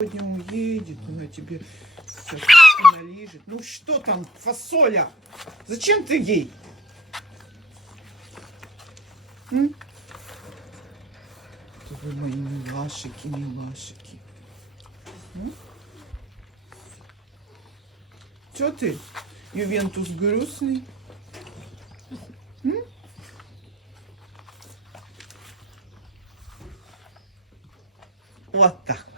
Сегодня уедет, она тебе сейчас налижет. Ну что там, фасоля? Зачем ты ей? Вы мои милашики, милашики. Что ты, Ювентус грустный? Вот так.